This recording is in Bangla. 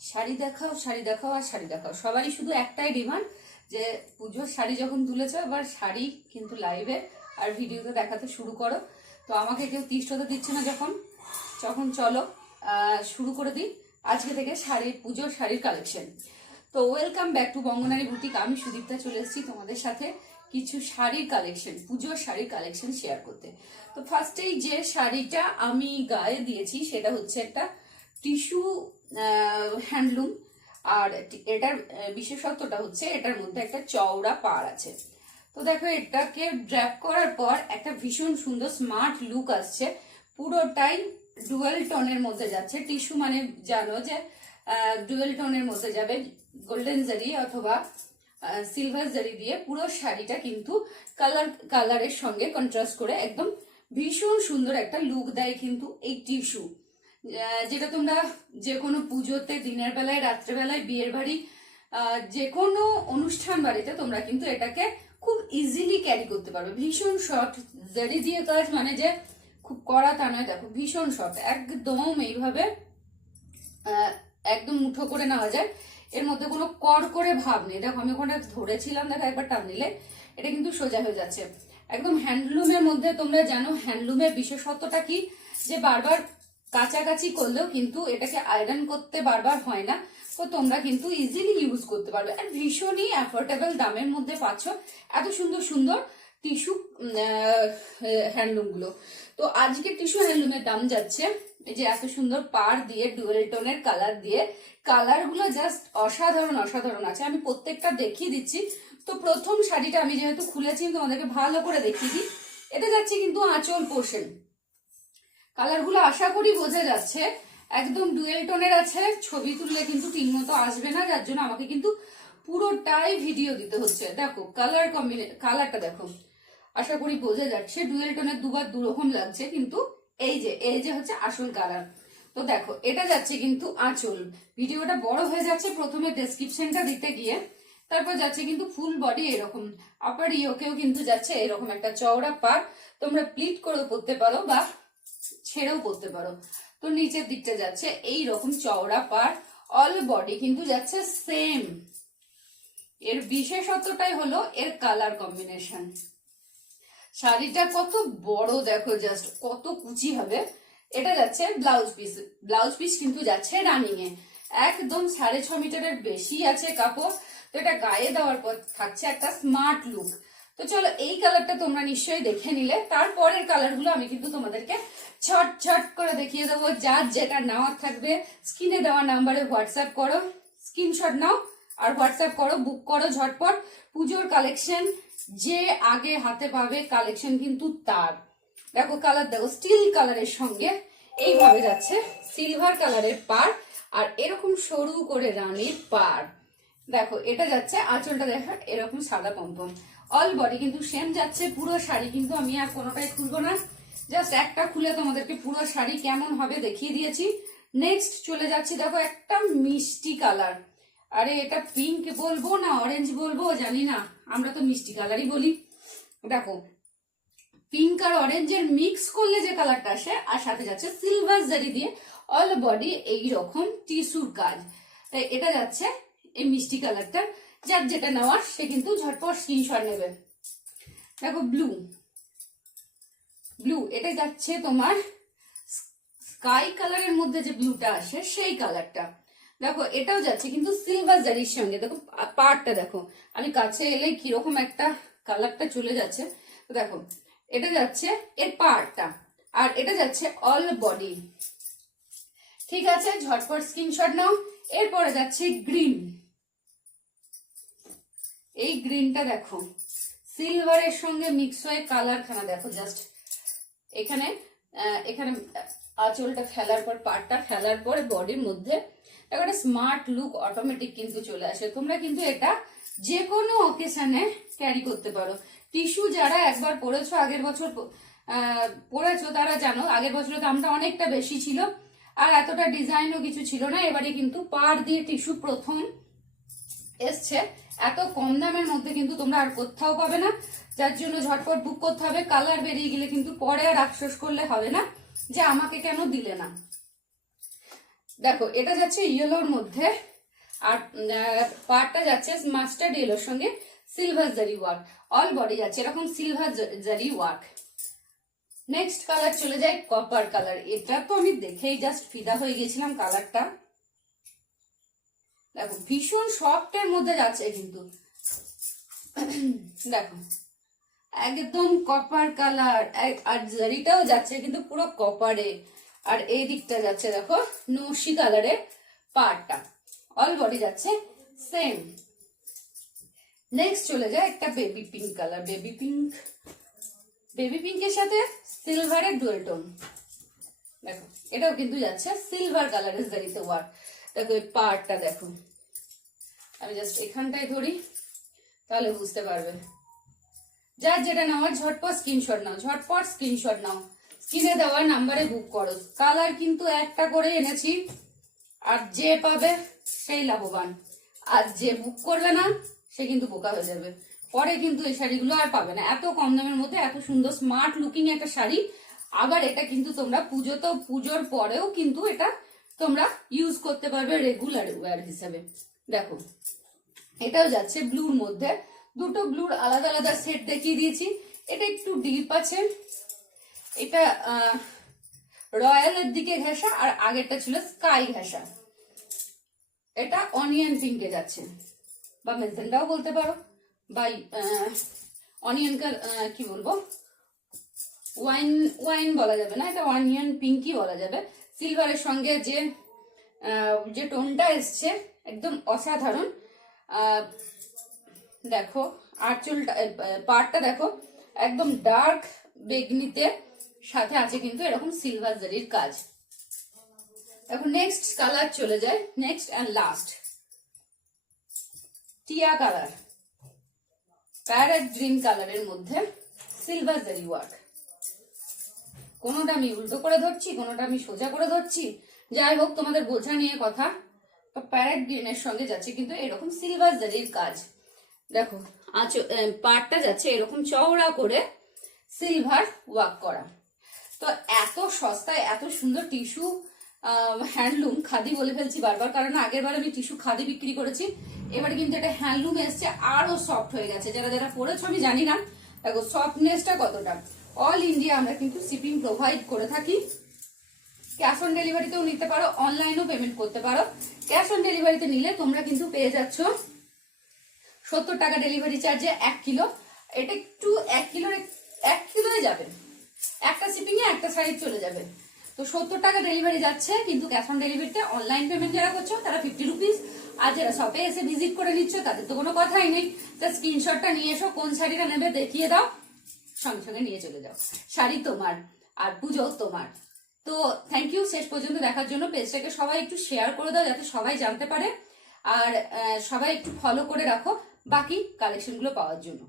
শাড়ি দেখাও, শাড়ি দেখাও আর শাড়ি দেখাও। সবারই শুধু একটাই ডিমান্ড যে পুজোর শাড়ি যখন তুলেছ এবার শাড়ি কিন্তু লাইভে আর ভিডিওতে দেখাতে শুরু করো। তো আমাকে কেউ তিষ্ঠতে দিচ্ছে না যখন চলো শুরু করে দিই আজকে থেকে পুজোর শাড়ির কালেকশন। তো ওয়েলকাম ব্যাক টু বঙ্গনারী বুটিক। আমি সুদীপ্তা চলে এসেছি তোমাদের সাথে কিছু শাড়ির কালেকশন, পুজোর শাড়ির কালেকশন শেয়ার করতে। তো ফার্স্টেই যে শাড়িটা আমি গায়ে দিয়েছি সেটা হচ্ছে একটা টিস্যু হ্যান্ডলুম। আর এটার বিশেষত্বটা হচ্ছে এটার মধ্যে একটা চওড়া পাড় আছে। তো দেখো এটাকে ড্র্যাপ করার পর একটা ভীষণ সুন্দর স্মার্ট লুক আসছে। পুরোটাই ডুয়েল টোনের মধ্যে যাচ্ছে। টিস্যু মানে জানো যে ডুয়েল টোনের মধ্যে যাবে, গোল্ডেন জারি অথবা সিলভার জারি দিয়ে পুরো শাড়িটা কিন্তু কালারের সঙ্গে কন্ট্রাস্ট করে একদম ভীষণ সুন্দর একটা লুক দেয় কিন্তু এই টিস্যু, যেটা তোমরা যে কোনো পুজোতে, দিনের বেলায়, রাত্রেবেলায়, বিয়ের বাড়ি, যে কোনো অনুষ্ঠান বাড়িতে তোমরা কিন্তু এটাকে খুব ইজিলি ক্যারি করতে পারবে। ভীষণ সফট জারি দিয়ে কাজ, মানে যে খুব কড়া তা নয়। দেখো ভীষণ সফট, একদম এইভাবে একদম মুঠো করে নেওয়া যায়। এর মধ্যে কোনো কড় করে ভাব নেই। দেখো আমি ওখানে ধরেছিলাম, দেখো একবার টান নিলে এটা কিন্তু সোজা হয়ে যাচ্ছে। একদম হ্যান্ডলুমের মধ্যে তোমরা জানো হ্যান্ডলুমের বিশেষত্বটা কি, যে বারবার কাছাকাছি করলেও কিন্তু এটাকে আয়রন করতে বারবার হয় না। তো তোমরা কিন্তু ইজিলি ইউজ করতে পারবে। আর ভীষণই অ্যাফোর্ডেবল দামের মধ্যে পাচ্ছ এত সুন্দর সুন্দর টিস্যু হ্যান্ডলুম গুলো। তো আজকে টিস্যু হ্যান্ডলুমের দাম যাচ্ছে, এই যে এত সুন্দর পাড় দিয়ে ডুয়েল টোনের কালার দিয়ে, কালার গুলো জাস্ট অসাধারণ অসাধারণ আছে। আমি প্রত্যেকটা দেখিয়ে দিচ্ছি। তো প্রথম শাড়িটা আমি যেহেতু খুলেছি তোমাদেরকে ভালো করে দেখিয়ে দিই। এটা যাচ্ছে কিন্তু আঁচল পোর্শন। কালার গুলো আশা করি বোঝা যাচ্ছে, একদম ডুয়েল টোনের আছে। ছবি তুললে কিন্তু ঠিক মতো আসবে না, যার জন্য আমাকে কিন্তু পুরোটাই ভিডিও দিতে হচ্ছে। দেখো কালারটা দেখো, আশা করি বোঝা যাচ্ছে। ডুয়েল টোনের দুবার দুরকম লাগছে, কিন্তু এই যে হচ্ছে আসল কালার। তো দেখো এটা যাচ্ছে কিন্তু আঁচল। ভিডিওটা বড় হয়ে যাচ্ছে প্রথমে ডেসক্রিপশনটা দিতে গিয়ে, তারপর যাচ্ছে কিন্তু ফুল বডি এরকম। আপার ইয়োকেও কিন্তু যাচ্ছে এরকম একটা চওড়া পাড়। তোমরা প্লিট করেও পরতে পারো বা ছেড়েও পরতে পারো। তো নিচের দিকটা যাচ্ছে এই রকম চওড়া পাড়। অল বডি কিন্তু যাচ্ছে সেম। এর বিশেষত্বটাই হলো এর কালার কম্বিনেশন। শাড়িটা কত বড় দেখো, জাস্ট কত কুচি হবে। এটা যাচ্ছে ব্লাউজ পিস। ব্লাউজ পিস কিন্তু যাচ্ছে রানিং এ, একদম 6.5 মিটারের বেশি আছে কাপড়। তো এটা গায়ে দেওয়ার পর থাকছে একটা স্মার্ট লুক। তো চলো এই কালারটা তোমরা নিশ্চয়ই দেখে নিলে, তারপরের কালার গুলো আমি কিন্তু তোমাদেরকে ছট করে দেখিয়ে দেবো। যার যেটা নেওয়ার থাকবে স্ক্রিনে দেওয়া নাম্বারে হোয়াটসঅ্যাপ করো, স্ক্রিনশট নাও আর হোয়াটসঅ্যাপ করো, বুক করো ঝটপট। পুজোর কালেকশন যে আগে হাতে পাবে কালেকশন কিন্তু তার। দেখো কালার দেখো, স্টিল কালারের সঙ্গে এইভাবে যাচ্ছে সিলভার কালারের পাড় আর এরকম সরু করে রানীর পাড়। দেখো এটা যাচ্ছে আঁচলটা, দেখো এরকম সাদা পম্পম। অল বডি কিন্তু সেম যাচ্ছে। পুরো শাড়ি কিন্তু আমি আর কোনোটাই খুলবো না, জাস্ট একটা খুলে তোমাদেরকে পুরো শাড়ি কেমন হবে দেখিয়ে দিয়েছি। নেক্সট চলে যাচ্ছি, দেখো একটা মিষ্টি কালার। আরে এটা পিঙ্ক বলবো না অরেঞ্জ বলবো জানি না, আমরা তো মিষ্টি কালারই বলি। দেখো পিঙ্ক আর অরেঞ্জের মিক্স করলে যে কালারটা আসে, আর সাথে যাচ্ছে সিলভার জারি দিয়ে অল বডি এইরকম টিস্যুর কাজ। তাই এটা যাচ্ছে এই মিষ্টি কালারটা। যার যেটা নেওয়ার সে কিন্তু ঝটপট স্ক্রিনশট নেবে। দেখো ব্লু এটা যাচ্ছে তোমার স্কাই কালারের মধ্যে যে ব্লুটা আসে সেই কালারটা। দেখো এটাও যাচ্ছে কিন্তু সিলভার জারির সঙ্গে। দেখো পাড়টা দেখো, আমি কাছে এলে কিরকম একটা কালারটা চলে যাচ্ছে। তো দেখো এটা যাচ্ছে এর পাড়টা, আর এটা যাচ্ছে অল বডি। ঠিক আছে, ঝটপট স্ক্রিনশট নাও। এরপরে যাচ্ছে গ্রিন। এই গ্রিনটা দেখো সিলভারের সঙ্গে মিক্স হয়ে কালার খানা দেখো জাস্ট। এখানে আঁচলটা ফেলার পর, পাড়টা ফেলার পর বডির মধ্যে একটা স্মার্ট লুক অটোমেটিক কিন্তু চলে আসে। তোমরা কিন্তু এটা যে কোনো অকেশনে ক্যারি করতে পারো। টিস্যু যারা একবার পরেছো, আগের বছর পরেছো, তারা জানো আগের বছরের দামটা অনেকটা বেশি ছিল আর এতটা ডিজাইনও কিছু ছিল না। এবারে কিন্তু পাড় দিয়ে টিস্যু প্রথম এসছে। এত কম দামের মধ্যে কিন্তু তোমরা আর কোথাও পাবে না, যার জন্য ঝটপট বুক করতে হবে। কালার বেরিয়ে গেলে কিন্তু পরে আর আফসোস করলে হবে না যে আমাকে কেন দিলে না। দেখো এটা যাচ্ছে ইয়েলোর মধ্যে, আর পার্টটা যাচ্ছে মাস্টার্ড ইয়েলোর সঙ্গে সিলভার জারি ওয়ার্ক, অল বডি যাচ্ছে এরকম সিলভার জারি ওয়ার্ক। নেক্সট কালার চলে যায় কপার কালার। এটা তো আমি দেখেই জাস্ট ফিদা হয়ে গেছিলাম কালারটা। দেখো ভীষণ সফট এর মধ্যে যাচ্ছে কিন্তু, দেখো একদম কপার কালার, আর জারিটাও যাচ্ছে কিন্তু পুরো কপারে, আর এই দিকটা যাচ্ছে দেখো নসি কালারের পার্টটা, অল বডি যাচ্ছে সেম। নেক্সট চলে যায় একটা বেবি পিঙ্ক কালার, বেবি পিঙ্কের সাথে সিলভারের ডুয়েল টোন। দেখো এটাও কিন্তু যাচ্ছে সিলভার কালারের জারিতে ওয়ার্ক। দেখো এই পার্টটা দেখো, আমি জাস্ট এখানটায় ধরি তাহলে বুঝতে পারবে। যার যেটা নেওয়ার ঝটপট স্ক্রিনশট নাও, ঝটপট স্ক্রিনশট নাও, স্ক্রিনে দেওয়ার নাম্বারে বুক করো। কালার কিন্তু একটা করে এনেছি, আর যে পাবে সেই লাভবান, আর যে বুক করবে না সে কিন্তু বোকা হয়ে যাবে, পরে কিন্তু এই শাড়িগুলো আর পাবে না। এত কম দামের মধ্যে এত সুন্দর স্মার্ট লুকিং একটা শাড়ি, আবার এটা কিন্তু তোমরা পুজোর পরেও কিন্তু এটা তোমরা ইউজ করতে পারবে রেগুলার ওয়্যার হিসেবে। দেখো এটাও যাচ্ছে ব্লুর মধ্যে, দুটো ব্লুর আলাদা আলাদা সেট দেখিয়ে দিয়েছি। এটা একটু ডিপ আছে, এটা রয়্যালের দিকে ঘেঁষা, আর আগেরটা ছিল স্কাই ঘেঁষা। এটা অনিয়ন পিঙ্কে যাচ্ছে, বা মেজেন্টাও বলতে পারো, বা অনিয়ন কি বলবো, ওয়াইন বলা যাবে না, এটা অনিয়ন পিঙ্কই বলা যাবে। সিলভারের সঙ্গে যে টোনটা এসছে একদম অসাধারণ। দেখো আঁচলটা, পার্টটা দেখো একদম ডার্ক বেগনিতে, সাথে আছে কিন্তু এরকম সিলভার জারির কাজ। দেখো নেক্সট কালার চলে যায়, নেক্সট অ্যান্ড লাস্ট টিয়া কালার, প্যারেট গ্রিন কালারের মধ্যে সিলভার জারি ওয়ার্ক। কোনোটা আমি উল্টো করে ধরছি, কোনোটা আমি সোজা করে ধরছি, যাই হোক তোমাদের বোঝা নিয়ে কথা। প্যারেট গ্রিনের সঙ্গে যাচ্ছে কিন্তু এরকম সিলভার জারির কাজ। দেখো পার্টটা যাচ্ছে এরকম চওড়া করে সিলভার ওয়ার্ক করা। তো এত সস্তায় এত সুন্দর টিস্যু হ্যান্ডলুম, খাদি বলে ফেলছি বারবার, কারণ আগের বার আমি টিস্যু খাদি বিক্রি করেছি, এবারে কিন্তু এটা হ্যান্ডলুম এসছে, আরো সফট হয়ে গেছে। যারা যারা পরেছো আমি জানি না, দেখো সফটনেসটা কতটা। অল ইন্ডিয়া আমরা কিন্তু শিপিং প্রোভাইড করে থাকি, ক্যাশ অন ডেলিভারিতেও নিতে পারো, অনলাইনেও পেমেন্ট করতে পারো। ক্যাশ অন ডেলিভারিতে নিলে তোমরা কিন্তু পেয়ে যাচ্ছ 70 টাকা ডেলিভারি চার্জে 1 কিলো। এটা একটু 1 কিলোয় যাবে, একটা শিপিং এ একটা শাড়ি চলে যাবে। তো 70 টাকা ডেলিভারি যাচ্ছে, কিন্তু ক্যাশ অন ডেলিভারিতে অনলাইন পেমেন্ট যারা করছো তারা 50 রুপিস, আর যারা শপে এসে ভিজিট করে নিচ্ছ তাদের তো কোনো কথাই নেই। তা স্ক্রিনশটটা নিয়ে এসো, কোন শাড়িটা নেবে দেখিয়ে দাও, সঙ্গে সঙ্গে নিয়ে চলে যাও, শাড়ি তোমার আর পুজো তোমার। তো থ্যাংক ইউ শেষ পর্যন্ত দেখার জন্য। পেজটাকে সবাই একটু শেয়ার করে দাও যাতে সবাই জানতে পারে, আর সবাই একটু ফলো করে রাখো বাকি কালেকশনগুলো পাওয়ার জন্য।